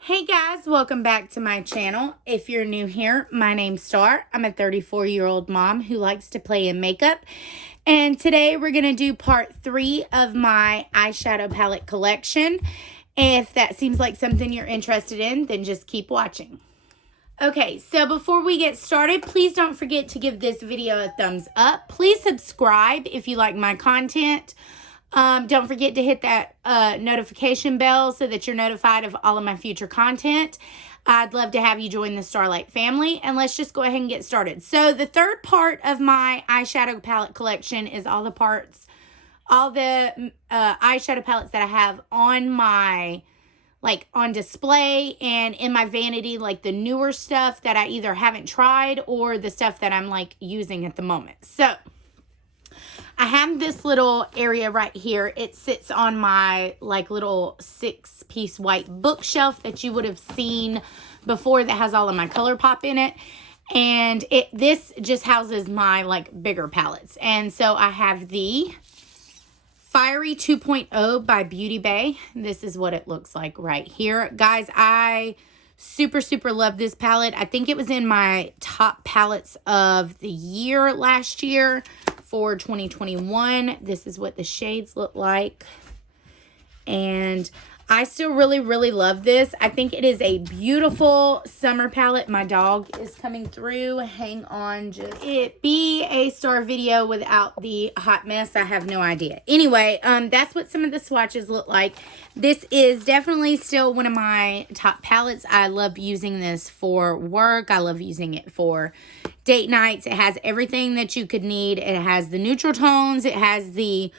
Hey guys, welcome back to my channel. If you're new here, my name's Star. I'm a 34-year-old mom who likes to play in makeup. And today we're going to do part 3 of my eyeshadow palette collection. If that seems like something you're interested in, then just keep watching. Okay, so before we get started, please don't forget to give this video a thumbs up. Please subscribe if you like my content. Don't forget to hit that notification bell so that you're notified of all of my future content. I'd love to have you join the Starlight family, and let's just go ahead and get started. So the third part of my eyeshadow palette collection is all the eyeshadow palettes that I have on my, on display and in my vanity, like the newer stuff that I either haven't tried or the stuff that I'm using at the moment. So I have this little area right here. It sits on my little 6-piece white bookshelf that you would have seen before that has all of my ColourPop in it. And this just houses my bigger palettes. And so I have the Fiery 2.0 by Beauty Bay. This is what it looks like right here. Guys, I super love this palette. I think it was in my top palettes of the year last year for 2021. This is what the shades look like. And I still really love this. I think it is a beautiful summer palette. My dog is coming through. Hang on, just it be a Star video without the hot mess. I have no idea. Anyway, that's what some of the swatches look like. This is definitely still one of my top palettes. I love using this for work. I love using it for date nights. It has everything that you could need. It has the neutral tones. It has the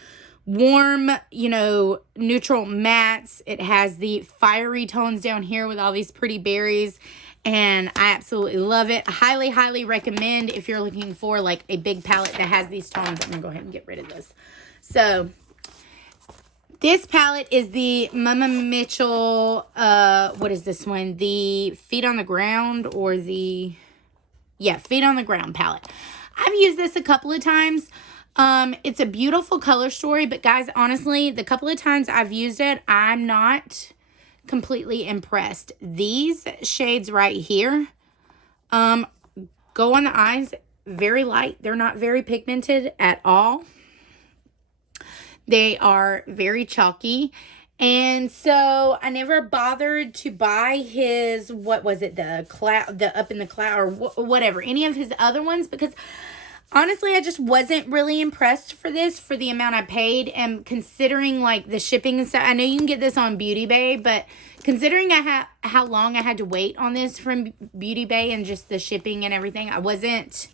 warm, neutral mattes. It has the fiery tones down here with all these pretty berries, and I absolutely love it. Highly recommend if you're looking for a big palette that has these tones. I'm gonna go ahead and get rid of this. So this palette is the Mama Mitchell, what is this one? The Feet on the Ground, or the, yeah, Feet on the Ground palette. I've used this a couple of times. It's a beautiful color story, but guys, honestly, the couple of times I've used it, I'm not completely impressed. These shades right here, go on the eyes very light. They're not very pigmented at all. They are very chalky. And so I never bothered to buy his, what was it? The Up in the Cloud, or whatever, any of his other ones, because honestly, I just wasn't really impressed for the amount I paid. And considering the shipping and stuff, I know you can get this on Beauty Bay, but considering how long I had to wait on this from Beauty Bay and just the shipping and everything, I wasn't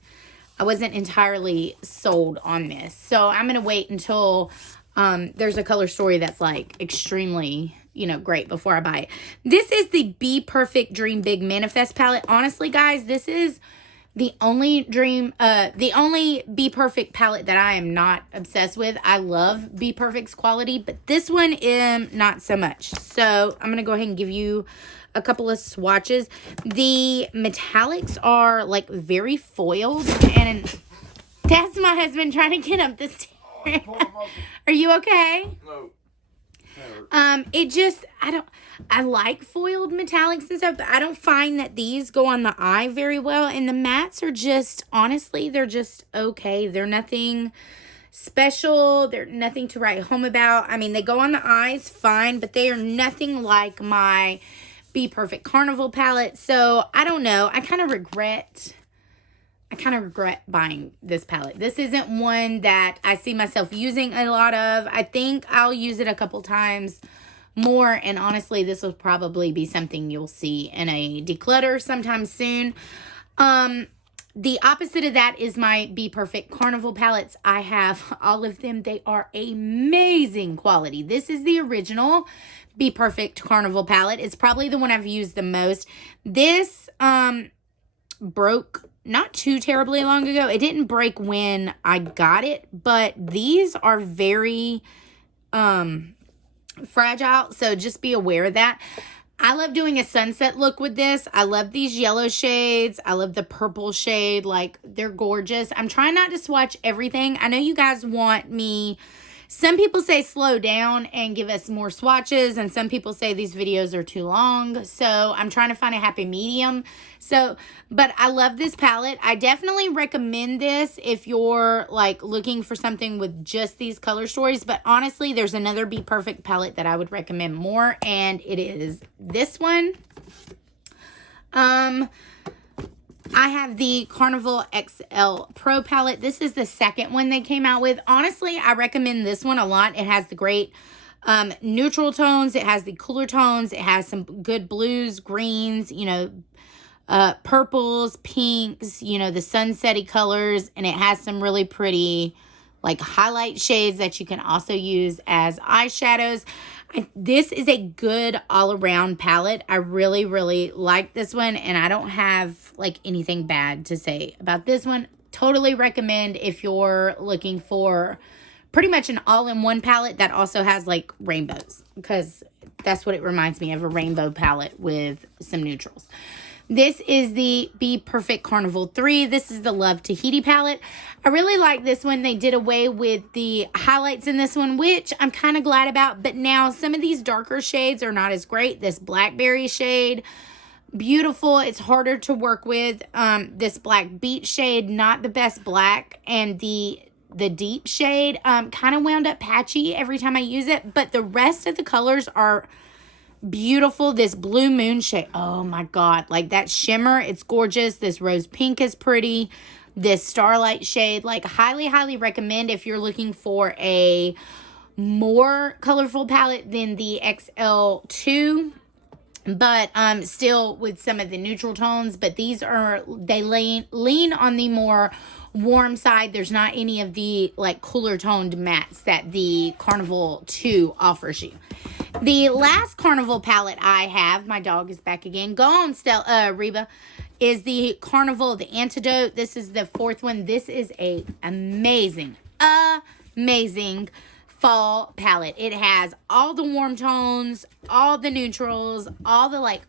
entirely sold on this. So I'm going to wait until there's a color story that's extremely, great before I buy it. This is the Bperfect Dream Big Manifest palette. Honestly, guys, this is the only Bperfect palette that I am not obsessed with. I love Bperfect's quality, but this one not so much. So I'm going to go ahead and give you a couple of swatches. The metallics are very foiled, and that's my husband trying to get up the stairs. Are you okay? No. I like foiled metallics and stuff, but I don't find that these go on the eye very well. And the mattes are just, honestly, they're just okay. They're nothing special. They're nothing to write home about. I mean, they go on the eyes fine, but they are nothing like my Bperfect Carnival palette. So I don't know. I kind of regret buying this palette. This isn't one that I see myself using a lot of. I think I'll use it a couple times more, and honestly, this will probably be something you'll see in a declutter sometime soon. The opposite of that is my Bperfect Carnival palettes. I have all of them. They are amazing quality. This is the original Bperfect Carnival palette. It's probably the one I've used the most. This broke not too terribly long ago. It didn't break when I got it, but these are very fragile, so just be aware of that. I love doing a sunset look with this. I love these yellow shades. I love the purple shade. They're gorgeous. I'm trying not to swatch everything. I know you guys want me Some people say slow down and give us more swatches, and some people say these videos are too long. So I'm trying to find a happy medium. So, but I love this palette. I definitely recommend this if you're like looking for something with just these color stories. But honestly, there's another Bperfect palette that I would recommend more, and it is this one. I have the Carnival XL Pro palette. This is the second one they came out with. Honestly, I recommend this one a lot. It has the great neutral tones. It has the cooler tones. It has some good blues, greens, you know, purples, pinks, you know, the sunsetty colors. And it has some really pretty like highlight shades that you can also use as eyeshadows. This is a good all-around palette. I really, really like this one, and I don't have like anything bad to say about this one. Totally recommend if you're looking for pretty much an all-in-one palette that also has like rainbows, because that's what it reminds me of, a rainbow palette with some neutrals. This is the Bperfect Carnival 3. This is the Love Tahiti palette. I really like this one. They did away with the highlights in this one, which I'm kind of glad about. But now some of these darker shades are not as great. This blackberry shade, beautiful. It's harder to work with. This black beach shade, not the best black. And the deep shade kind of wound up patchy every time I use it. But the rest of the colors are beautiful. This blue moon shade, oh my god, like that shimmer, it's gorgeous. This rose pink is pretty. This starlight shade, like highly recommend if you're looking for a more colorful palette than the XL2, but still with some of the neutral tones. But these are, they lean on the more warm side. There's not any of the like cooler toned mattes that the Carnival 2 offers you. The last Carnival palette I have, my dog is back again. Go on, Reba, is the Carnival, the Antidote. This is the fourth one. This is a amazing fall palette. It has all the warm tones, all the neutrals, all the like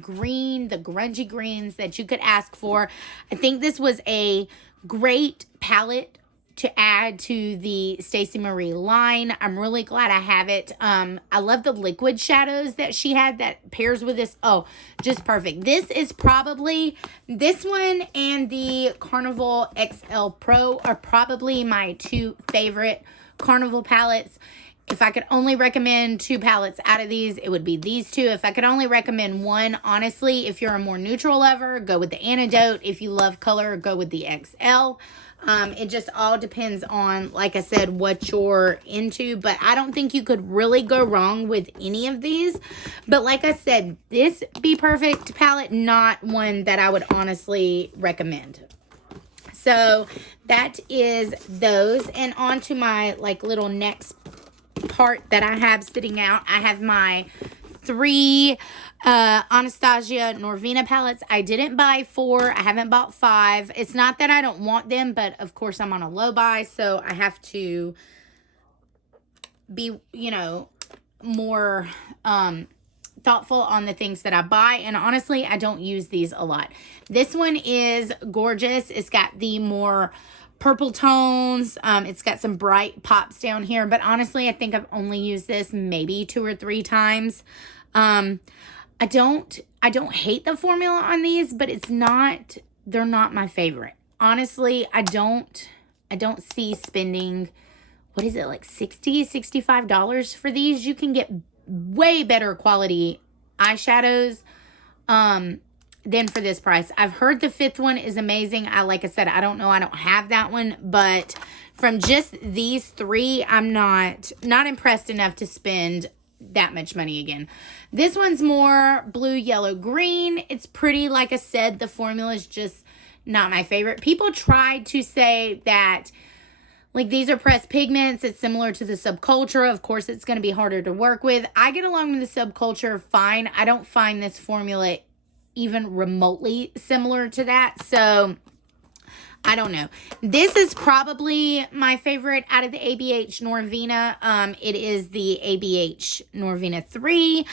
green, the grungy greens that you could ask for. I think this was a great palette to add to the Stacey Marie line. I'm really glad I have it. I love the liquid shadows that she had that pairs with this. Oh, just perfect. This is probably, this one and the Carnival XL Pro are probably my two favorite Carnival palettes. If I could only recommend two palettes out of these, it would be these two. If I could only recommend one, honestly, if you're a more neutral lover, go with the Antidote. If you love color, go with the XL. It just all depends on, like I said, what you're into. But I don't think you could really go wrong with any of these. But like I said, this Bperfect palette, not one that I would honestly recommend. So that is those. And on to my like little next part that I have sitting out. I have my 3 Anastasia Norvina palettes. I didn't buy 4. I haven't bought 5. It's not that I don't want them, but of course I'm on a low buy, so I have to be, you know, more thoughtful on the things that I buy. And honestly, I don't use these a lot. This one is gorgeous. It's got the more purple tones. It's got some bright pops down here, but honestly, I think I've only used this maybe 2 or 3 times. I don't hate the formula on these, but they're not my favorite. Honestly, I don't see spending, what is it, like $60, $65 for these. You can get way better quality eyeshadows than for this price. I've heard the 5th one is amazing. Like I said, I don't know. I don't have that one, but from just these 3, I'm not impressed enough to spend that much money again. This one's more blue, yellow, green. It's pretty. Like I said, the formula is just not my favorite. People tried to say that like these are pressed pigments. It's similar to the Subculture. Of course, it's going to be harder to work with. I get along with the Subculture fine. I don't find this formula even remotely similar to that. So I don't know. This is probably my favorite out of the ABH Norvina. It is the ABH Norvina 3.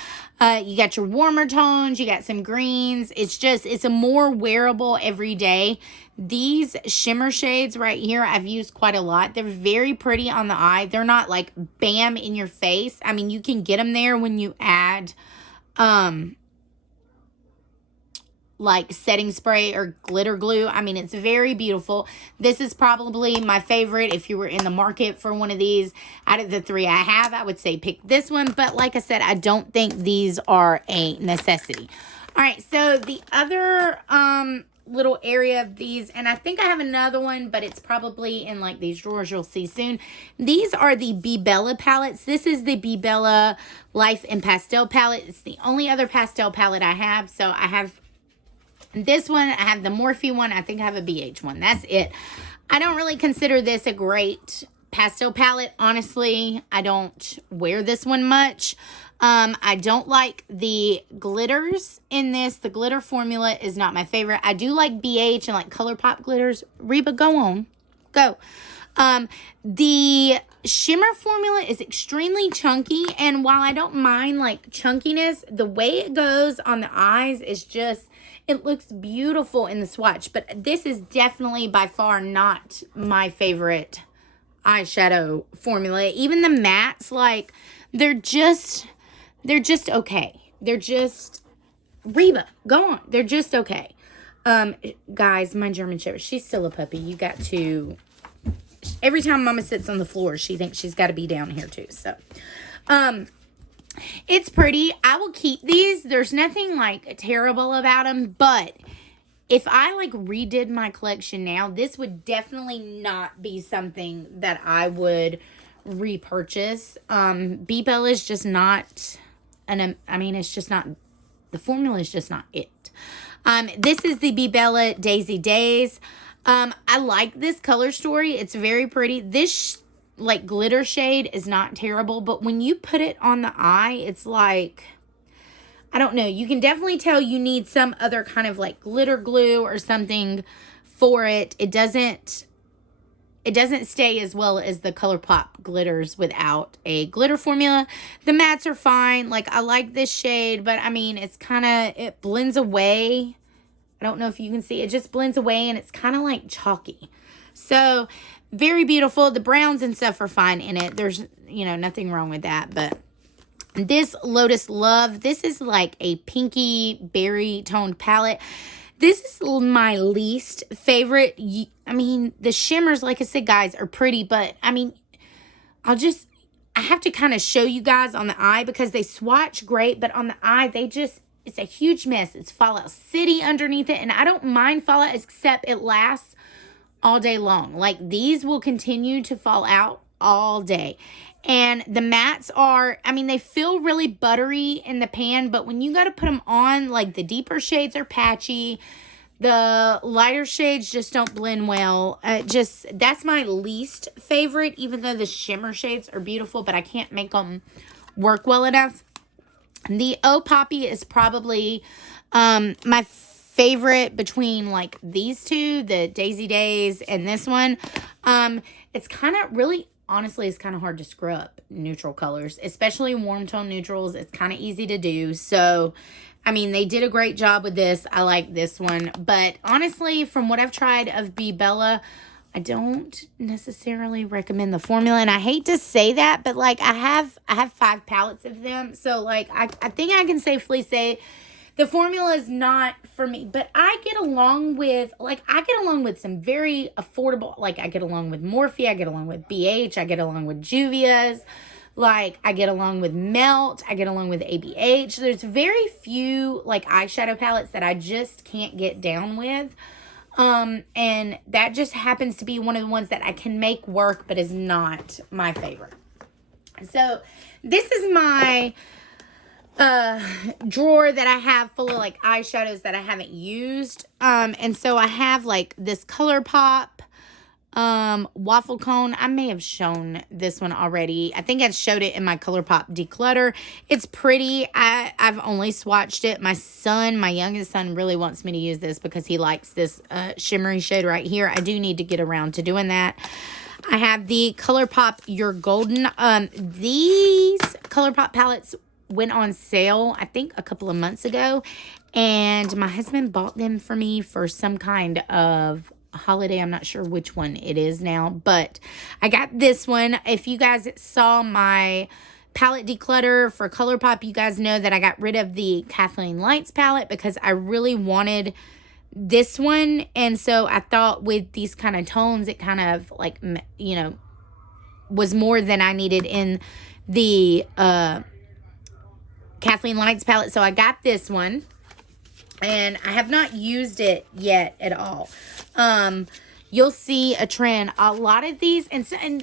You got your warmer tones. You got some greens. It's a more wearable everyday. These shimmer shades right here, I've used quite a lot. They're very pretty on the eye. They're not like bam in your face. I mean, you can get them there when you add like setting spray or glitter glue. I mean, it's very beautiful. This is probably my favorite. If you were in the market for one of these out of the 3 I have, I would say pick this one. But like I said, I don't think these are a necessity. All right, so the other little area of these, and I think I have another one, but it's probably in like these drawers you'll see soon. These are the Bebella palettes. This is the Bebella Life in Pastel palette. It's the only other pastel palette I have. So I have this one, I have the Morphe one, I think I have a BH one. That's it. I don't really consider this a great pastel palette. Honestly, I don't wear this one much. I don't like the glitters in this. The glitter formula is not my favorite. I do like BH and like ColourPop glitters. Reba, go on. Go. The shimmer formula is extremely chunky, and while I don't mind like chunkiness, the way it goes on the eyes is just, it looks beautiful in the swatch. But this is definitely by far not my favorite eyeshadow formula. Even the mattes, like, they're just okay. They're just, Reba, go on. They're just okay. Guys, my German Shepherd, she's still a puppy. You got to, every time Mama sits on the floor, she thinks she's got to be down here too. So, it's pretty. I will keep these. There's nothing like terrible about them, but if I like redid my collection now, this would definitely not be something that I would repurchase. Bebella is just not, I mean, it's just not, the formula is just not it. This is the Bebella Daisy Days. I like this color story. It's very pretty. This like glitter shade is not terrible, but when you put it on the eye, it's like, I don't know. You can definitely tell you need some other kind of like glitter glue or something for it. It doesn't stay as well as the ColourPop glitters without a glitter formula. The mattes are fine. Like, I like this shade, but I mean, it's kind of, it blends away. I don't know if you can see. It just blends away, and it's kind of like chalky. So, very beautiful. The browns and stuff are fine in it. There's, you know, nothing wrong with that. But this Lotus Love, this is like a pinky berry toned palette. This is my least favorite. I mean, the shimmers, like I said, guys, are pretty. But, I mean, I have to kind of show you guys on the eye because they swatch great. But on the eye, it's a huge mess. It's Fallout City underneath it. And I don't mind Fallout, except it lasts all day long. Like, these will continue to fall out all day. And the mattes are, I mean, they feel really buttery in the pan, but when you got to put them on, like, the deeper shades are patchy. The lighter shades just don't blend well. That's my least favorite, even though the shimmer shades are beautiful, but I can't make them work well enough. The Oh Poppy is probably my favorite between like these two, the Daisy Days and this one. It's kind of really, honestly, it's kind of hard to screw up neutral colors, especially warm tone neutrals. It's kind of easy to do. So, I mean, they did a great job with this. I like this one. But honestly, from what I've tried of Bebella, I don't necessarily recommend the formula. And I hate to say that, but like I have 5 palettes of them. So like I think I can safely say the formula is not for me. But I get along with some very affordable, like I get along with Morphe, I get along with BH, I get along with Juvia's, like I get along with Melt, I get along with ABH. There's very few like eyeshadow palettes that I just can't get down with. And that just happens to be one of the ones that I can make work, but is not my favorite. So this is my drawer that I have full of like eyeshadows that I haven't used. And so I have like this ColourPop Waffle Cone. I may have shown this one already. I think I showed it in my ColourPop Declutter. It's pretty. I've only swatched it. My youngest son, really wants me to use this because he likes this shimmery shade right here. I do need to get around to doing that. I have the ColourPop Your Golden. These ColourPop palettes went on sale, I think, a couple of months ago. And my husband bought them for me for some kind of holiday. I'm not sure which one it is now, but I got this one. If you guys saw my palette declutter for ColourPop, you guys know that I got rid of the Kathleen Lights palette because I really wanted this one. And so I thought with these kind of tones, it kind of like, you know, was more than I needed in the Kathleen Lights palette. So I got this one. And I have not used it yet at all. You'll see a trend. A lot of these, and some of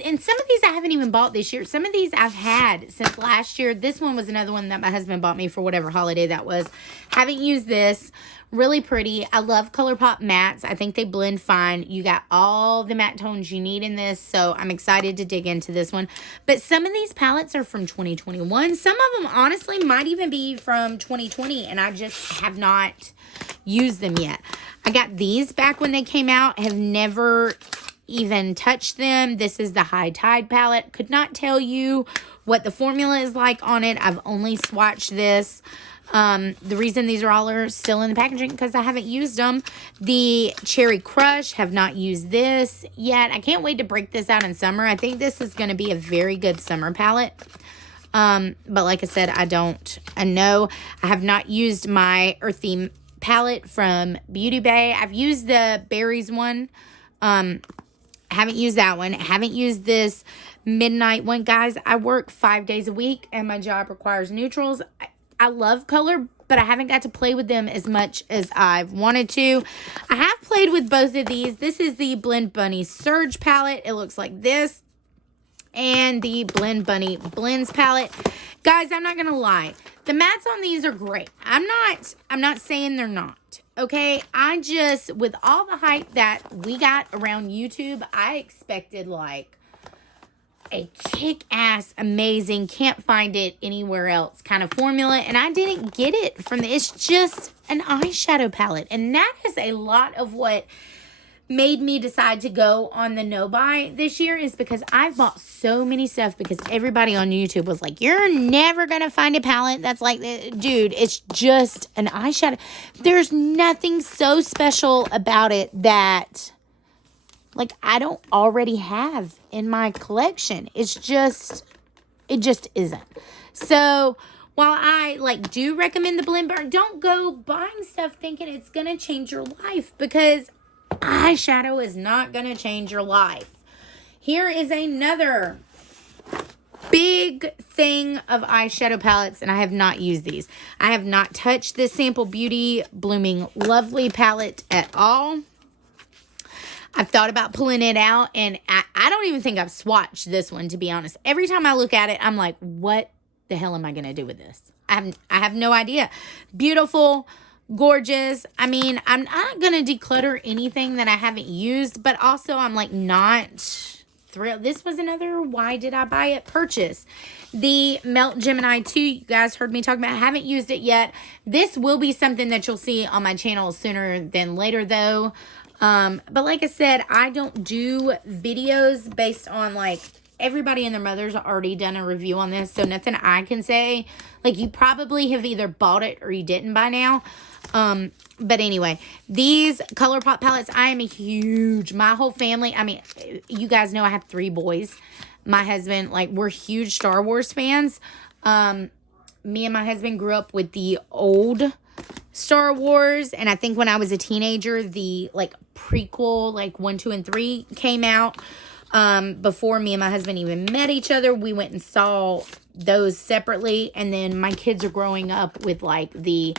these I haven't even bought this year. Some of these I've had since last year. This one was another one that my husband bought me for whatever holiday that was. Haven't used this. Really pretty. I love ColourPop mattes. I think they blend fine. You got all the matte tones you need in this, so I'm excited to dig into this one. But some of these palettes are from 2021. Some of them, honestly, might even be from 2020, and I just have not used them yet. I got these back when they came out. Have never even touched them. This is the High Tide palette. Could not tell you what the formula is like on it. I've only swatched this. The reason these are still in the packaging because I haven't used them. The Cherry Crush, have not used this yet. I can't wait to break this out in summer. I think this is going to be a very good summer palette. But like I said, I know I have not used my Earthy palette from Beauty Bay. I've used the Berries one. I haven't used that one. I haven't used this Midnight one. Guys, I work 5 days a week and my job requires neutrals. I love color, but I haven't got to play with them as much as I've wanted to. I have played with both of these. This is the Blend Bunny Surge palette. It looks like this. And the Blend Bunny Blends palette. Guys, I'm not going to lie. The mattes on these are great. I'm not saying they're not. Okay? I just, with all the hype that we got around YouTube, I expected like a kick-ass, amazing, can't find it anywhere else kind of formula, and I didn't get it from it's just an eyeshadow palette, and that is a lot of what made me decide to go on the no-buy this year is because I've bought so many stuff because everybody on YouTube was like, you're never gonna find a palette that's like this. Dude, it's just an eyeshadow. There's nothing so special about it that like I don't already have in my collection. It just isn't. So while I like do recommend the Blend Bar, don't go buying stuff thinking it's gonna change your life because eyeshadow is not gonna change your life. Here is another big thing of eyeshadow palettes, and I have not used these. I have not touched this Sample Beauty Blooming Lovely palette at all. I've thought about pulling it out, and I don't even think I've swatched this one, to be honest. Every time I look at it, I'm like, what the hell am I going to do with this? I have no idea. Beautiful, gorgeous. I mean, I'm not going to declutter anything that I haven't used, but also I'm like not thrilled. This was another why did I buy it purchase. The Melt Gemini 2, you guys heard me talk about. I haven't used it yet. This will be something that you'll see on my channel sooner than later, though. But like I said, I don't do videos based on like everybody and their mother's already done a review on this. So nothing I can say. Like you probably have either bought it or you didn't by now. But anyway, these ColourPop palettes, I am a huge, my whole family, I mean, you guys know I have 3 boys. My husband, like we're huge Star Wars fans. Me and my husband grew up with the old Star Wars, and I think when I was a teenager, the like prequel, like 1, 2, and 3 came out. Before me and my husband even met each other, we went and saw those separately, and then my kids are growing up with like the,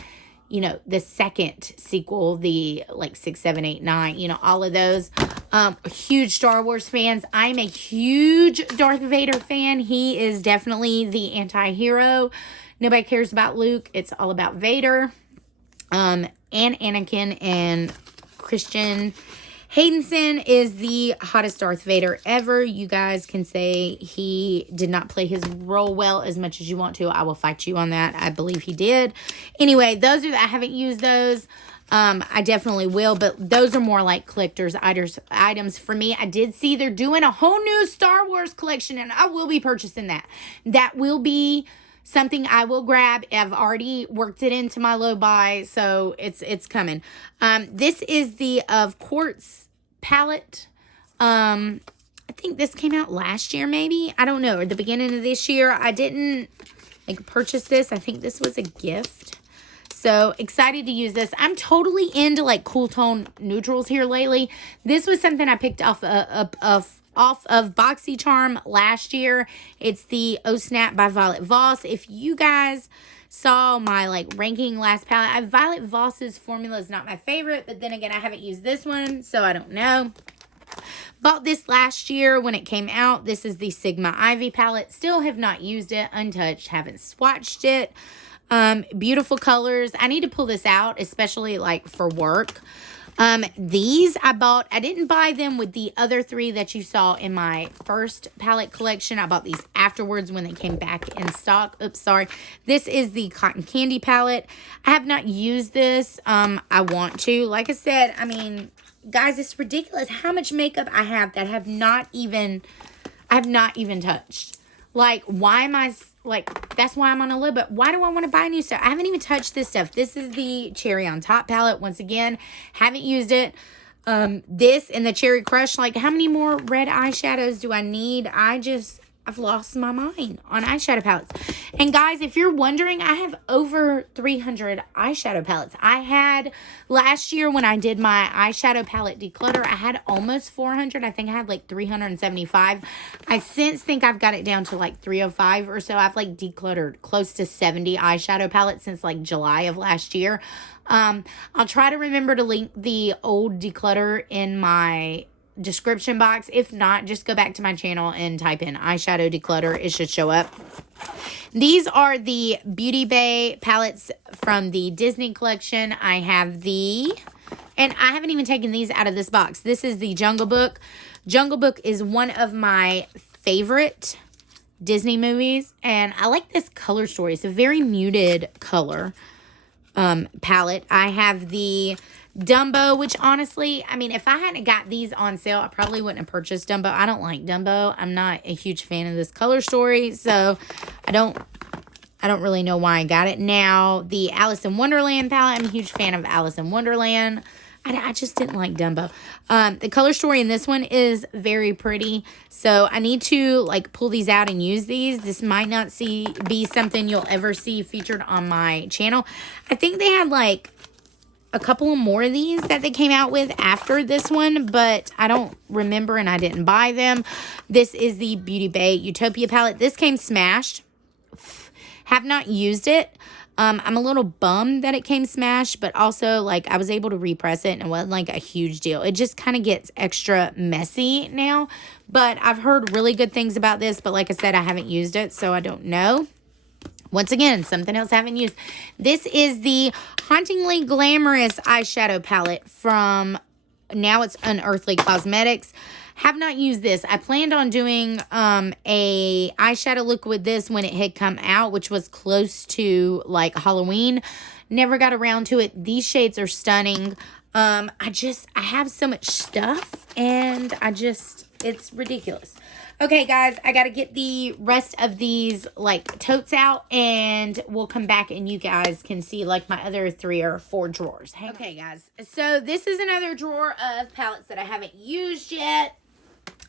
you know, the second sequel, the like 6, 7, 8, 9, you know, all of those. Huge Star Wars fans. I'm a huge Darth Vader fan. He is definitely the anti-hero. Nobody cares about Luke. It's all about Vader. And Anakin and Christian Haydenson is the hottest Darth Vader ever. You guys can say he did not play his role well as much as you want to. I will fight you on that. I believe he did. Anyway, those are, I haven't used those. I definitely will, but those are more like collector's items for me. I did see they're doing a whole new Star Wars collection, and I will be purchasing that. That will be something I will grab. I've already worked it into my low buy, so it's coming. This is the Of Quartz palette. I think this came out last year, maybe. I don't know, or the beginning of this year. I didn't purchase this. I think this was a gift. So excited to use this. I'm totally into like cool tone neutrals here lately. This was something I picked off of Boxy Charm last year. It's the Oh Snap by Violet Voss. If you guys saw my like ranking last palette, Violet Voss's formula is not my favorite, but then again, I haven't used this one, so I don't know. Bought this last year when it came out. This is the Sigma Ivy palette. Still have not used it. Untouched. Haven't swatched it. Beautiful colors. I need to pull this out, especially like for work. These I bought. I didn't buy them with the other three that you saw in my first palette collection. I bought these afterwards when they came back in stock. Oops, sorry. This is the Cotton Candy palette. I have not used this. I want to. Like I said, I mean, guys, it's ridiculous how much makeup I have that I have not even touched. Like, why am I, like, that's why I'm on a little bit. Why do I want to buy new stuff? I haven't even touched this stuff. This is the Cherry on Top palette. Once again, haven't used it. This and the Cherry Crush. Like, how many more red eyeshadows do I need? I've lost my mind on eyeshadow palettes. And guys, if you're wondering, I have over 300 eyeshadow palettes. I had last year when I did my eyeshadow palette declutter, I had almost 400. I think I had like 375. I since think I've got it down to like 305 or so. I've like decluttered close to 70 eyeshadow palettes since like July of last year. I'll try to remember to link the old declutter in my description box. If not, just go back to my channel and type in eyeshadow declutter. It should show up. These are the Beauty Bay palettes from the Disney collection. I have and I haven't even taken these out of this box. This is the Jungle Book. Jungle Book is one of my favorite Disney movies, and I like this color story. It's a very muted color palette. I have the Dumbo, which honestly, I mean, if I hadn't got these on sale, I probably wouldn't have purchased Dumbo. I don't like Dumbo. I'm not a huge fan of this color story, so I don't really know why I got it. Now, the Alice in Wonderland palette, I'm a huge fan of Alice in Wonderland. I just didn't like Dumbo. The color story in this one is very pretty, so I need to like pull these out and use these. This might not be something you'll ever see featured on my channel. I think they had like a couple more of these that they came out with after this one, but I don't remember and I didn't buy them. This is the Beauty Bay Utopia palette. This came smashed. Have not used it. I'm a little bummed that it came smashed, but also like I was able to repress it and it wasn't like a huge deal. It just kind of gets extra messy now, but I've heard really good things about this, but like I said, I haven't used it, so I don't know. Once again, something else I haven't used. This is the Hauntingly Glamorous eyeshadow palette from, now it's Unearthly Cosmetics. Have not used this. I planned on doing a eyeshadow look with this when it had come out, which was close to like Halloween. Never got around to it. These shades are stunning. I have so much stuff and it's ridiculous. Okay, guys, I got to get the rest of these, like, totes out, and we'll come back and you guys can see, like, my other 3 or 4 drawers. Okay, guys, so this is another drawer of palettes that I haven't used yet.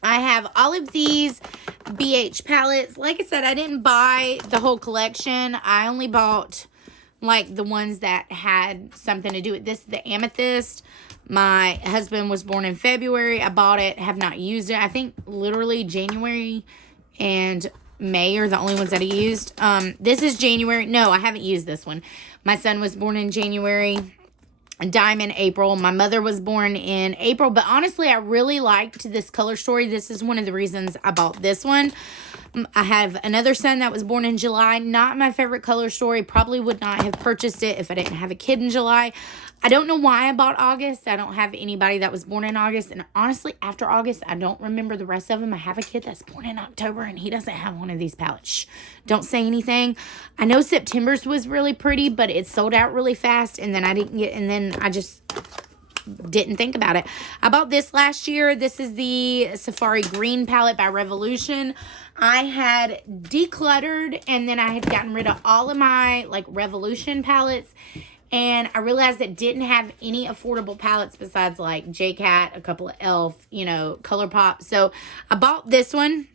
I have all of these BH palettes. Like I said, I didn't buy the whole collection. I only bought, like, the ones that had something to do with this. The Amethyst. My husband was born in February. I bought it. Have not used it. I think literally January and May are the only ones that I used. This is January. No, I haven't used this one. My son was born in January. Diamond April. My mother was born in April, but honestly, I really liked this color story. This is one of the reasons I bought this one. I have another son that was born in July. Not my favorite color story. Probably would not have purchased it if I didn't have a kid in July. I don't know why I bought August. I don't have anybody that was born in August. And honestly, after August, I don't remember the rest of them. I have a kid that's born in October, and he doesn't have one of these palettes. Shh, don't say anything. I know September's was really pretty, but it sold out really fast. And then I didn't get, and then I just didn't think about it. I bought this last year. This is the Safari Green palette by Revolution. I had decluttered, and then I had gotten rid of all of my like Revolution palettes, and I realized that didn't have any affordable palettes besides like J-Cat, a couple of e.l.f., you know, ColourPop. So I bought this one.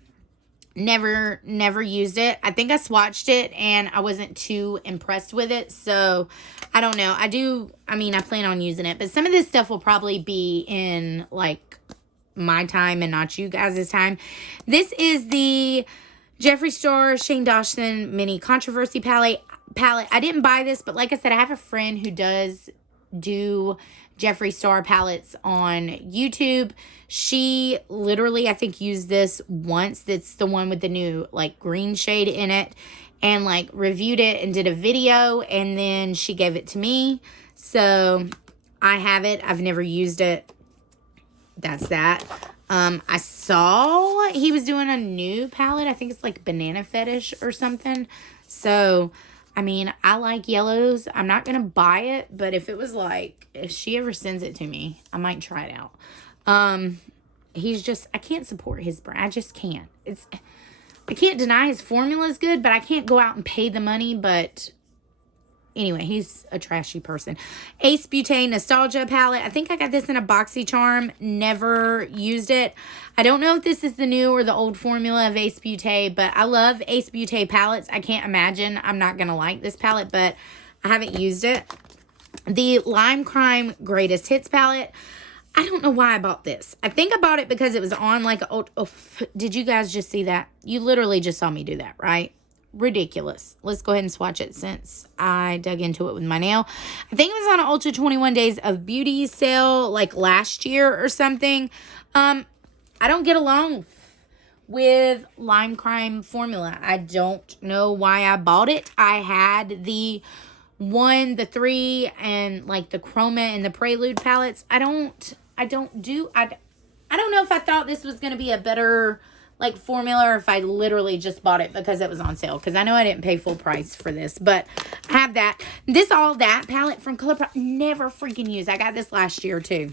Never used it. I think I swatched it and I wasn't too impressed with it. So I don't know. I plan on using it, but some of this stuff will probably be in like my time and not you guys' time. This is the Jeffree Star Shane Dawson Mini Controversy palette. I didn't buy this, but like I said, I have a friend who does do Jeffree Star palettes on YouTube. She literally, I think, used this once. That's the one with the new like green shade in it, and like reviewed it and did a video, and then she gave it to me. So I have it. I've never used it. That's that. I saw he was doing a new palette. I think it's like Banana Fetish or something. So I mean, I like yellows. I'm not going to buy it, but if she ever sends it to me, I might try it out. I can't support his brand. I just can't. I can't deny his formula is good, but I can't go out and pay the money, but anyway, he's a trashy person. Ace Beauté Nostalgia palette. I think I got this in a boxy charm. Never used it. I don't know if this is the new or the old formula of Ace Beauté, but I love Ace Beauté palettes. I can't imagine I'm not going to like this palette, but I haven't used it. The Lime Crime Greatest Hits palette. I don't know why I bought this. I think I bought it because it was on like did you guys just see that? You literally just saw me do that, right? Ridiculous. Let's go ahead and swatch it since I dug into it with my nail. I think it was on an Ulta 21 Days of Beauty sale like last year or something. I don't get along with Lime Crime formula. I don't know why I bought it. I had the 1, the 3, and like the Chroma and the Prelude palettes. I don't know if I thought this was going to be a better like formula or if I literally just bought it because it was on sale, because I know I didn't pay full price for this, but I have that. This All That palette from ColourPop, never freaking used. I got this last year too.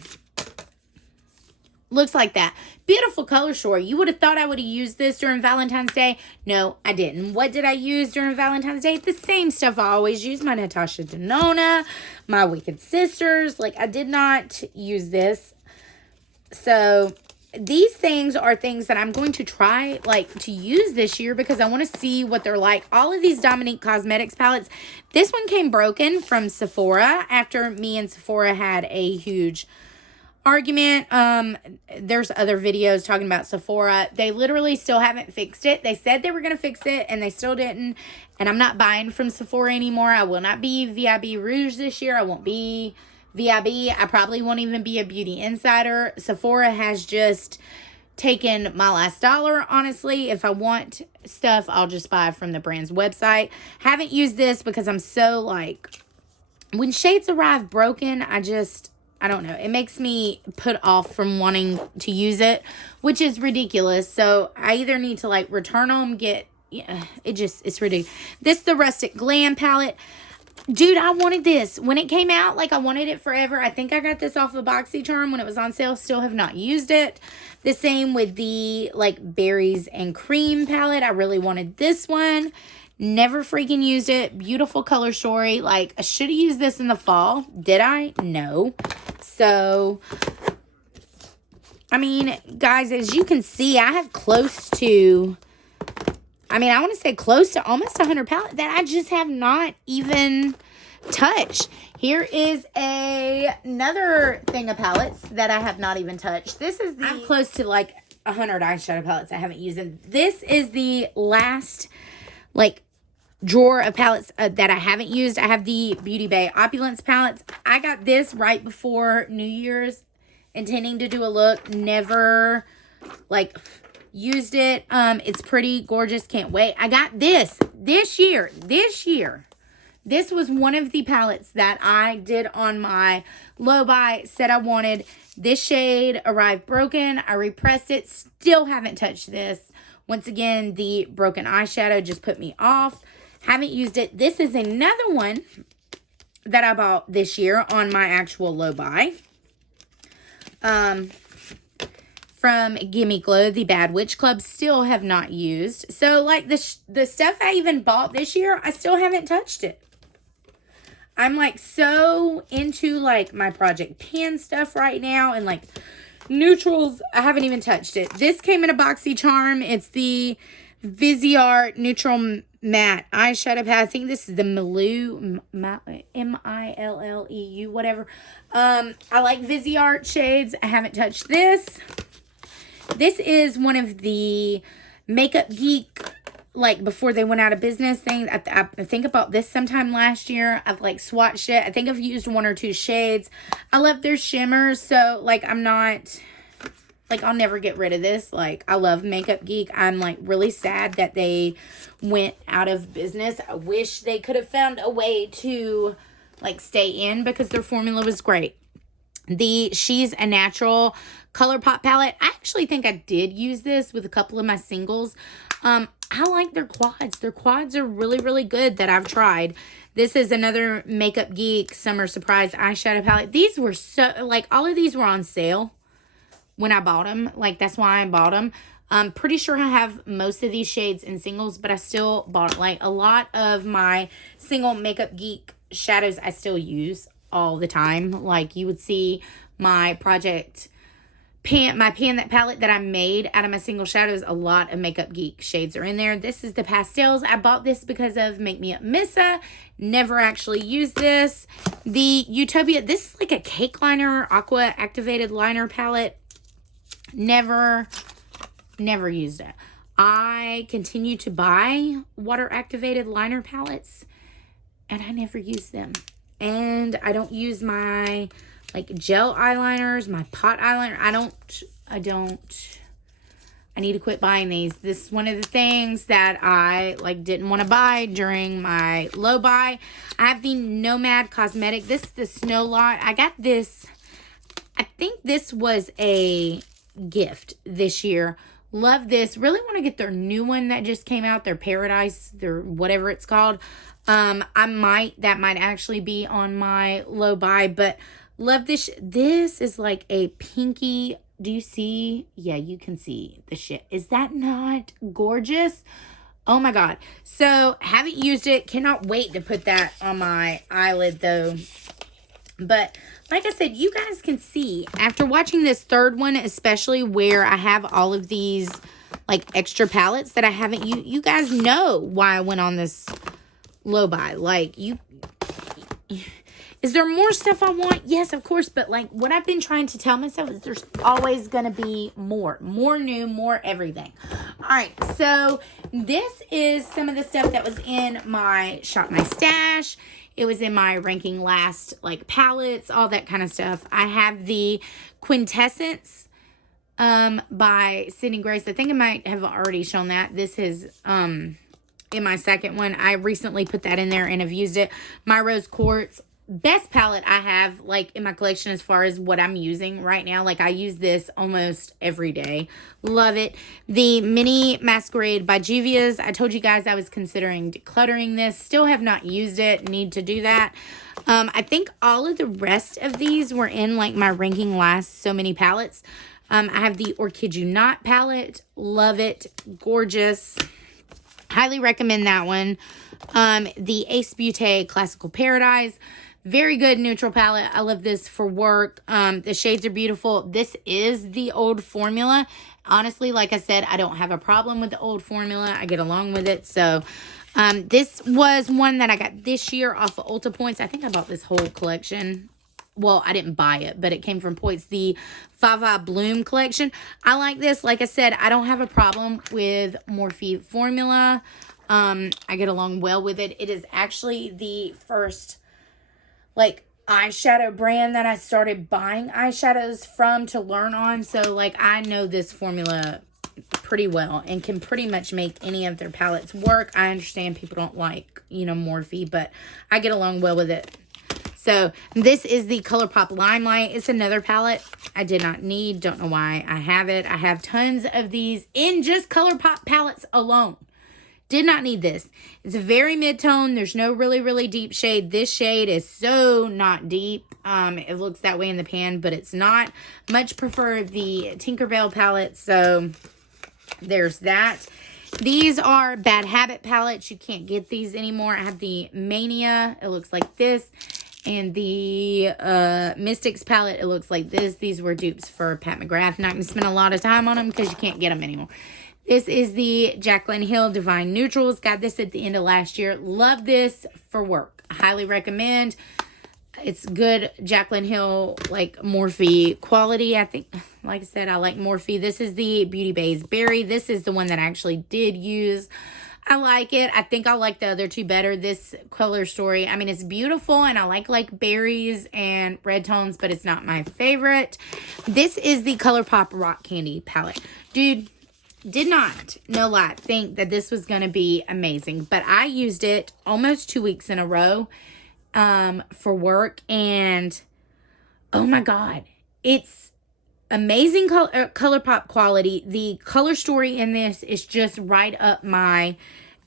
Looks like that. Beautiful color story. You would have thought I would have used this during Valentine's Day. No, I didn't. What did I use during Valentine's Day? The same stuff I always use. My Natasha Denona, my Wicked Sisters. Like, I did not use this. So these things are things that I'm going to try like to use this year because I want to see what they're like. All of these Dominique Cosmetics palettes. This one came broken from Sephora after me and Sephora had a huge argument. There's other videos talking about Sephora. They literally still haven't fixed it. They said they were going to fix it and they still didn't. And I'm not buying from Sephora anymore. I will not be VIB Rouge this year. I won't be VIB. I probably won't even be a Beauty Insider. Sephora has just taken my last dollar, honestly. If I want stuff, I'll just buy from the brand's website. Haven't used this because I'm so like, when shades arrive broken, I don't know. It makes me put off from wanting to use it, which is ridiculous. So I either need to like return them, it's ridiculous. This is the Rustic Glam palette. Dude, I wanted this. When it came out, like I wanted it forever. I think I got this off of BoxyCharm when it was on sale. Still have not used it. The same with the like Berries and Cream palette. I really wanted this one. Never freaking used it. Beautiful color story. Like, I should have used this in the fall. Did I? No. So, I mean, guys, as you can see, I have close to, I want to say close to almost 100 palettes that I just have not even touched. Here is another thing of palettes that I have not even touched. I'm close to like 100 eyeshadow palettes I haven't used. And this is the last, like, drawer of palettes that I haven't used. I have the Beauty Bay Opulence palettes. I got this right before New Year's, intending to do a look. Never, like, used it. It's pretty gorgeous. Can't wait. I got this year. This was one of the palettes that I did on my low buy. Said I wanted this shade. Arrived broken. I repressed it. Still haven't touched this. Once again, the broken eyeshadow just put me off. Haven't used it. This is another one that I bought this year on my actual low buy. From Gimme Glow, the Bad Witch Club. Still have not used. So, like, the stuff I even bought this year, I still haven't touched it. I'm, like, so into, like, my Project Pan stuff right now. And, like, neutrals, I haven't even touched it. This came in a boxy charm. It's the Viseart Neutral Matte Eyeshadow Palette. I think this is the Milou, M-I-L-L-E-U, whatever. I like Viseart shades. I haven't touched this. This is one of the Makeup Geek, like, before they went out of business things. I think about this sometime last year. I've, like, swatched it. I think I've used 1 or 2 shades. I love their shimmers, so, like, I'm not, like, I'll never get rid of this. Like, I love Makeup Geek. I'm, like, really sad that they went out of business. I wish they could have found a way to, like, stay in because their formula was great. The She's a Natural ColourPop palette. I actually think I did use this with a couple of my singles. I like their quads. Their quads are really, really good that I've tried. This is another Makeup Geek Summer Surprise eyeshadow palette. These were so, like, all of these were on sale when I bought them. Like, that's why I bought them. I'm pretty sure I have most of these shades in singles, but I still bought, like, a lot of my single Makeup Geek shadows I still use all the time. Like, you would see my Project Pan, my Pan That palette that I made out of my single shadows. A lot of Makeup Geek shades are in there. This is the pastels. I bought this because of Make Me Up Missa. Never actually used this. The Utopia, this is like a cake liner, aqua activated liner palette. Never used it. I continue to buy water activated liner palettes and I never use them. And I don't use my, like, gel eyeliners, my pot eyeliner. I need to quit buying these. This is one of the things that I, like, didn't want to buy during my low buy. I have the Nomad Cosmetic. This is the Snow Lot. I got this, I think this was a gift this year. Love this. Really want to get their new one that just came out, their Paradise, their whatever it's called. That might actually be on my low buy, but love this. This is like a pinky. Do you see? Yeah, you can see the shit. Is that not gorgeous? Oh my God. So haven't used it. Cannot wait to put that on my eyelid though. But like I said, you guys can see after watching this third one, especially where I have all of these, like, extra palettes that I haven't, you guys know why I went on this low buy. Like, is there more stuff I want? Yes, of course. But, like, what I've been trying to tell myself is there's always going to be more new, more everything. All right. So this is some of the stuff that was in my Shop My Stash. It was in my ranking last, like, palettes, all that kind of stuff. I have the Quintessence by Sydney Grace. I think I might have already shown that. This is in my second one. I recently put that in there and have used it. My Rose Quartz. Best palette I have, like, in my collection as far as what I'm using right now. Like, I use this almost every day. Love it. The Mini Masquerade by Juvia's. I told you guys I was considering decluttering this. Still have not used it. Need to do that. I think all of the rest of these were in, like, my ranking last so many palettes. I have the Or Kid You Not palette. Love it. Gorgeous. Highly recommend that one. The Ace Beauté Classical Paradise. Very good neutral palette. I love this for work. The shades are beautiful. This is the old formula. Honestly, like I said, I don't have a problem with the old formula. I get along with it. So, this was one that I got this year off of Ulta Points. I think I bought this whole collection. Well, I didn't buy it, but it came from Points. The Fava Bloom collection. I like this. Like I said, I don't have a problem with Morphe formula. I get along well with it. It is actually the first, like, eyeshadow brand that I started buying eyeshadows from to learn on. So, like, I know this formula pretty well and can pretty much make any of their palettes work. I understand people don't like, you know, Morphe, but I get along well with it. So, this is the ColourPop Limelight. It's another palette I did not need. Don't know why I have it. I have tons of these in just ColourPop palettes alone. Did not need this. It's a very mid-tone. There's no really, really deep shade. This shade is so not deep. It looks that way in the pan, but it's not. Much prefer the Tinkerbell palette, so there's that. These are Bad Habit palettes. You can't get these anymore. I have the Mania. It looks like this. And the Mystics palette, it looks like this. These were dupes for Pat McGrath. Not going to spend a lot of time on them because you can't get them anymore. This is the Jaclyn Hill Divine Neutrals. Got this at the end of last year. Love this for work. Highly recommend. It's good Jaclyn Hill, like, Morphe quality. I think, like I said, I like Morphe. This is the Beauty Bay's Berry. This is the one that I actually did use. I like it. I think I like the other two better. This color story, I mean, it's beautiful, and I like berries and red tones, but it's not my favorite. This is the ColourPop Rock Candy palette. Dude, did not, no lie, think that this was going to be amazing, but I used it almost 2 weeks in a row for work, and oh my God, it's amazing ColourPop quality. The color story in this is just right up my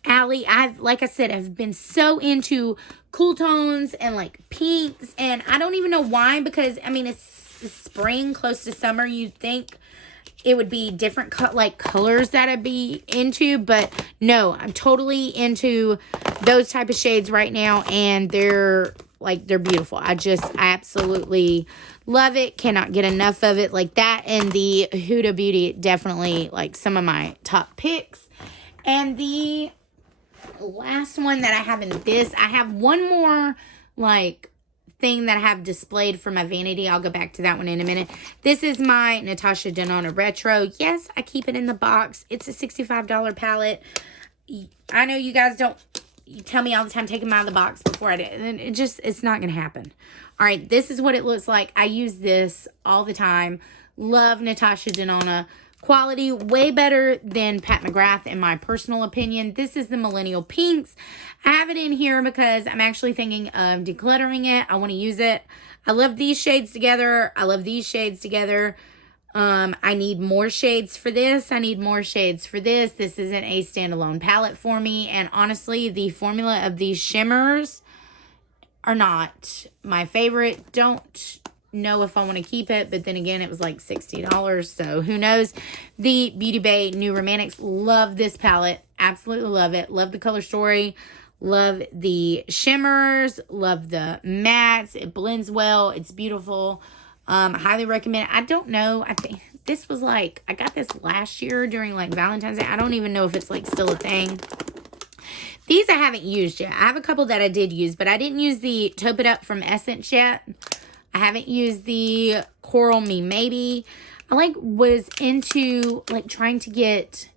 alley. Like I said, I've been so into cool tones and like pinks, and I don't even know why, because I mean, it's spring, close to summer. You'd think it would be different colors that I'd be into, but no, I'm totally into those type of shades right now, and they're beautiful. I absolutely love it. Cannot get enough of it. Like that and the Huda Beauty, definitely like some of my top picks. And the last one that I have in this, I have one more like thing that I have displayed for my vanity. I'll go back to that one in a minute. This is my Natasha Denona Retro. Yes, I keep it in the box. It's a $65 palette. I know you guys don't, you tell me all the time, take them out of the box before I do. And it's not going to happen. All right, this is what it looks like. I use this all the time. Love Natasha Denona. Quality, way better than Pat McGrath, in my personal opinion. This is the Millennial Pinks. I have it in here because I'm actually thinking of decluttering it. I want to use it. I love these shades together. I love these shades together. I need more shades for this. I need more shades for this. This isn't a standalone palette for me. And honestly, the formula of these shimmers are not my favorite. Don't know if I want to keep it, but then again, it was like $60, so who knows. The Beauty Bay New Romantics, love this palette, absolutely love it. Love the color story, love the shimmers, love the mattes. It blends well, it's beautiful. Highly recommend. I don't know, I think this was like, I got this last year during like Valentine's Day. I don't even know if it's like still a thing. These I haven't used yet. I have a couple that I did use, but I didn't use the Taupe It Up from Essence yet. I haven't used the Coral Me Maybe. I was into trying to get,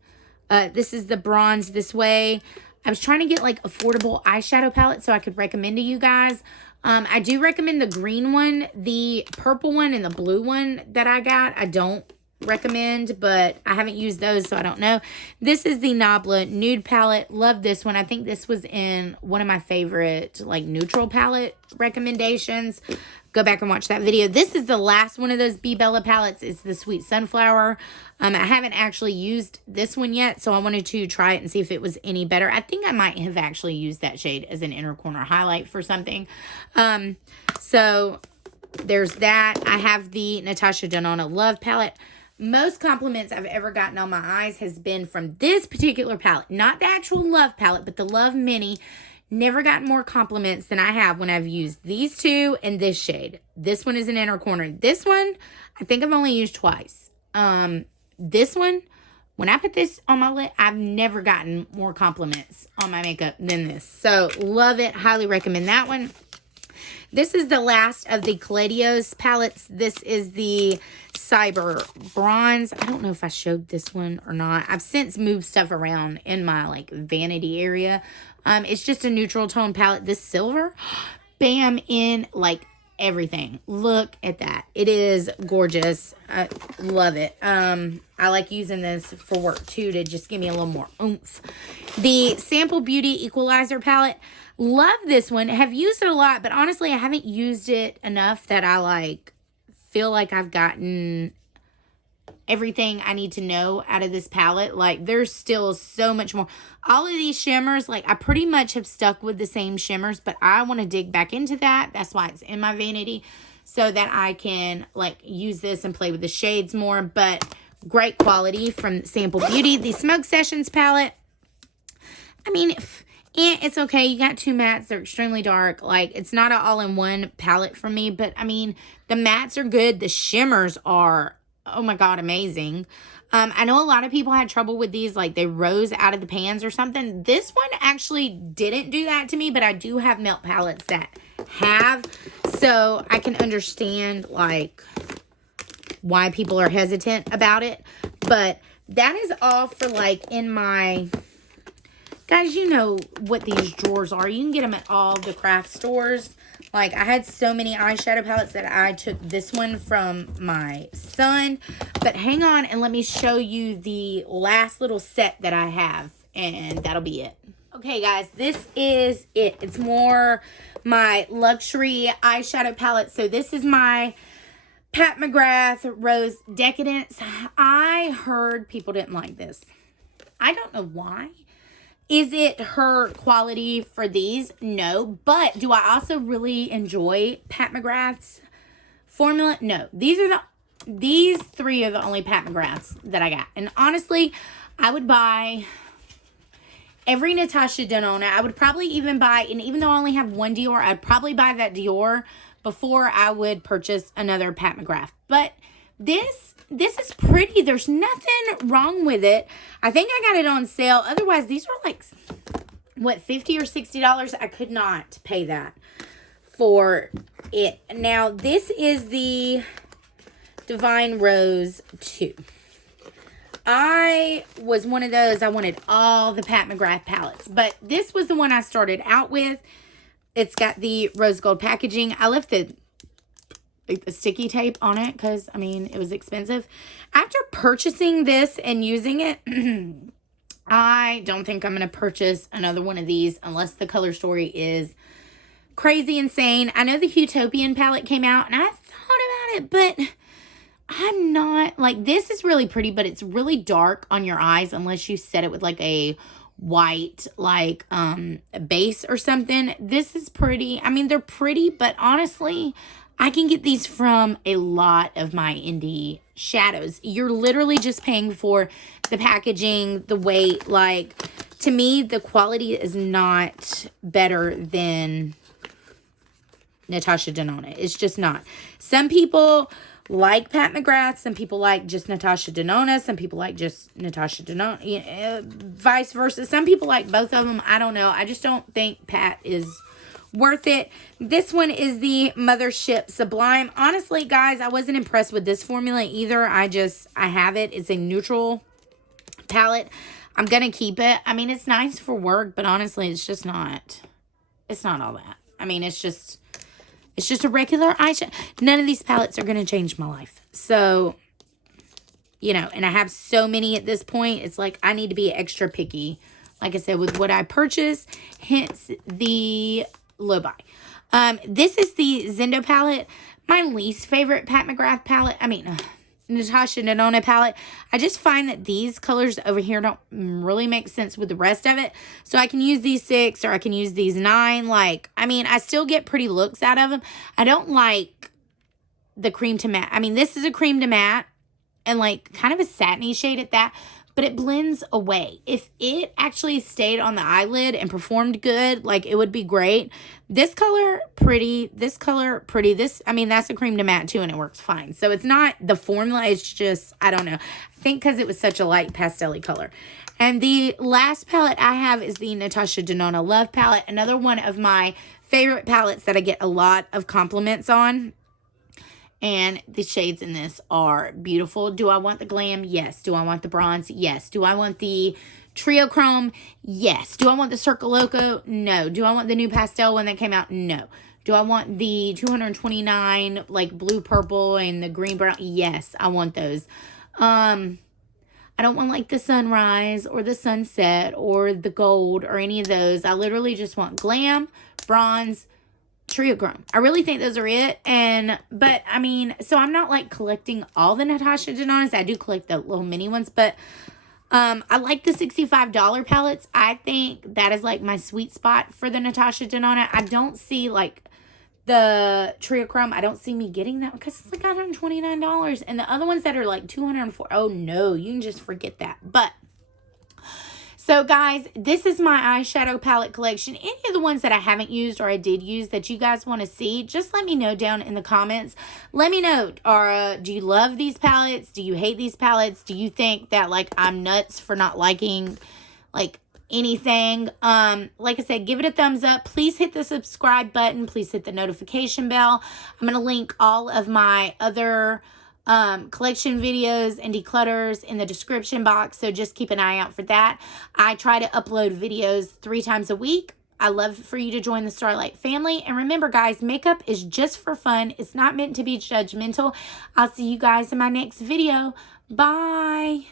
this is the Bronze This Way. I was trying to get like affordable eyeshadow palette so I could recommend to you guys. I do recommend the green one. The purple one and the blue one that I got, I don't recommend, but I haven't used those, so I don't know. This is the Nabla Nude palette. Love this one. I think this was in one of my favorite like neutral palette recommendations. Go back and watch that video. This is the last one of those Bebella palettes. It's the Sweet Sunflower. I haven't actually used this one yet, so I wanted to try it and see if it was any better. I think I might have actually used that shade as an inner corner highlight for something. So there's that. I have the Natasha Denona Love palette. Most compliments I've ever gotten on my eyes has been from this particular palette. Not the actual Love palette, but the Love Mini. Never gotten more compliments than I have when I've used these two and this shade. This one is an inner corner. This one, I think I've only used twice. This one, when I put this on my lid, I've never gotten more compliments on my makeup than this. So, love it. Highly recommend that one. This is the last of the Caladios palettes. This is the Cyber Bronze. I don't know if I showed this one or not. I've since moved stuff around in my, like, vanity area. It's just a neutral tone palette. This silver, bam, in, like, everything. Look at that. It is gorgeous. I love it. I like using this for work, too, to just give me a little more oomph. The Sample Beauty Equalizer palette. Love this one. Have used it a lot, but honestly, I haven't used it enough that I, like, feel like I've gotten everything I need to know out of this palette. Like, there's still so much more. All of these shimmers, like, I pretty much have stuck with the same shimmers, but I want to dig back into that. That's why it's in my vanity, so that I can, like, use this and play with the shades more. But great quality from Sample Beauty. The Smoke Sessions palette, I mean, it's okay. You got two mattes. They're extremely dark. Like, it's not an all-in-one palette for me, but, I mean, the mattes are good. The shimmers are, oh my God, amazing. I know a lot of people had trouble with these, like they rose out of the pans or something. This one actually didn't do that to me, but I do have melt palettes that have, so I can understand, like, why people are hesitant about it. But that is all for, like, in my... Guys, you know what these drawers are. You can get them at all the craft stores. Like, I had so many eyeshadow palettes that I took this one from my son. But hang on and let me show you the last little set that I have. And that'll be it. Okay, guys, this is it. It's more my luxury eyeshadow palette. So this is my Pat McGrath Rose Decadence. I heard people didn't like this. I don't know why. Is it her quality for these? No. But do I also really enjoy Pat McGrath's formula? No. These three are the only Pat McGraths that I got. And honestly, I would buy every Natasha Denona. I would probably even buy, and even though I only have one Dior, I'd probably buy that Dior before I would purchase another Pat McGrath. But this is pretty. There's nothing wrong with it. I think I got it on sale. Otherwise, these were like, what, $50 or $60? I could not pay that for it. Now, this is the Divine Rose 2. I was one of those, I wanted all the Pat McGrath palettes. But this was the one I started out with. It's got the rose gold packaging. I left the sticky tape on it because, I mean, it was expensive. After purchasing this and using it, I don't think I'm going to purchase another one of these unless the color story is crazy insane. I know the Utopian palette came out and I thought about it, but I'm not, like, this is really pretty, but it's really dark on your eyes unless you set it with like a white, like, base or something. This is pretty. I mean, they're pretty, but honestly, I can get these from a lot of my indie shadows. You're literally just paying for the packaging, the weight. Like, to me, the quality is not better than Natasha Denona. It's just not. Some people like Pat McGrath. Some people like just Natasha Denona. Some people like just Natasha Denona. Vice versa. Some people like both of them. I don't know. I just don't think Pat is worth it. This one is the Mothership Sublime. Honestly, guys, I wasn't impressed with this formula either. I have it. It's a neutral palette. I'm gonna keep it. I mean, it's nice for work, but honestly, it's just not, it's not all that. I mean, it's just a regular eyeshadow. None of these palettes are gonna change my life. So, you know, and I have so many at this point, it's like I need to be extra picky, like I said, with what I purchase, hence the low buy. This is the Zendo palette. My least favorite Pat McGrath palette. I mean, Natasha Denona palette. I just find that these colors over here don't really make sense with the rest of it. So I can use these 6 or I can use these 9. Like, I mean, I still get pretty looks out of them. I don't like the cream to matte. I mean, this is a cream to matte and like kind of a satiny shade at that. But it blends away. If it actually stayed on the eyelid and performed good, like, it would be great. This color, pretty. This color, pretty. This, I mean, that's a cream to matte too, and it works fine. So it's not the formula. It's just, I don't know. I think because it was such a light pastel-y color. And the last palette I have is the Natasha Denona Love palette. Another one of my favorite palettes that I get a lot of compliments on. And the shades in this are beautiful. Do I want the glam? Yes. Do I want the bronze? Yes. Do I want the trio chrome? Yes. Do I want the Circle Loco? No. Do I want the new pastel one that came out? No. Do I want the 229 like blue purple and the green brown? Yes, I want those. I don't want like the sunrise or the sunset or the gold or any of those. I literally just want glam, bronze, trio chrome. I really think those are it. But I mean, so I'm not like collecting all the Natasha Denonas. I do collect the little mini ones, but I like the $65 palettes. I think that is like my sweet spot for the Natasha Denona. I don't see like the trio chrome. I don't see me getting that because it's like $129. And the other ones that are like $204. Oh no, you can just forget that. But so guys, this is my eyeshadow palette collection. Any of the ones that I haven't used or I did use that you guys want to see, just let me know down in the comments. Let me know, do you love these palettes? Do you hate these palettes? Do you think that like I'm nuts for not liking like anything? Like I said, give it a thumbs up. Please hit the subscribe button. Please hit the notification bell. I'm going to link all of my other collection videos and declutters in the description box, so just keep an eye out for that. I try to upload videos 3 times a week. I love for you to join the Starlight family. And remember guys, makeup is just for fun. It's not meant to be judgmental. I'll see you guys in my next video. Bye.